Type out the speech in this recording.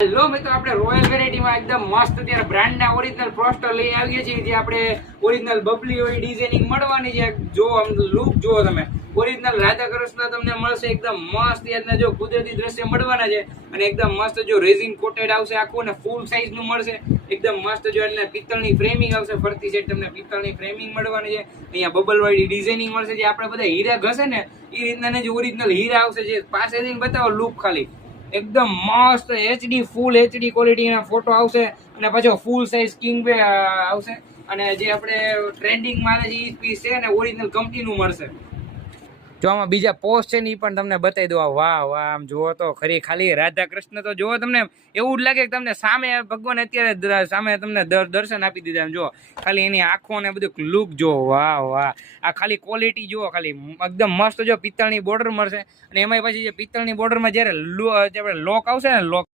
Hello મિત્રો, આપણે royal વેરાયટીમાં એકદમ મસ્ત અત્યારે બ્રાન્ડના ઓરિજિનલ પોસ્ટર લઈ આવીએ છીએ. જે આપણે ઓરિજિનલ બબલી હોય ડિઝાઇનિંગ મળવાની છે. જો આમ લુક જુઓ તમે, ઓરિજિનલ રાધા કૃષ્ણ તમને મળશે એકદમ મસ્ત. યાદના જો કુદરતી દ્રશ્ય મળવાના છે અને એકદમ મસ્ત જો રેઝિન કોટેડ આવશે આખું, અને ફૂલ સાઇઝ નું મળશે એકદમ મસ્ત. જો એટલે પિત્તળની ફ્રેમિંગ આવશે, ફરતી સાઈડ તમને પિત્તળની ફ્રેમિંગ મળવાની છે. અહીંયા બબલ વાળી ડિઝાઇનિંગ મળશે. જે આપણે બધા હીરા ઘસે ને એ રીતના જે ઓરિજિનલ હીરા આવશે. જે પાસેથી બતાવો લુક ખાલી એકદમ મસ્ત એચડી ફૂલ એચડી ક્વોલિટીના ફોટો આવશે. અને પાછો ફૂલ સાઇઝ કિંગ બે આવશે. અને જે આપણે ટ્રેન્ડિંગમાં આવે છે એ પીસ છે અને ઓરિજિનલ કંપનીનું મળશે. જો આમાં બીજા પોસ્ટ છે ને એ પણ તમને બતાવી દો. વાહ વાહ, આમ જુઓ તો ખરી, ખાલી રાધા કૃષ્ણ તો જુઓ, તમને એવું જ લાગે કે તમને સામે ભગવાન અત્યારે સામે તમને દર્શન આપી દીધા. એમ જુઓ ખાલી એની આંખો ને બધું લુક જુઓ. વાહ વાહ, આ ખાલી ક્વોલિટી જુઓ, ખાલી એકદમ મસ્ત. જો પિત્તળની બોર્ડર મળશે અને એમાં પછી જે પિત્તળની બોર્ડરમાં જયારે લોક આવશે ને, લોક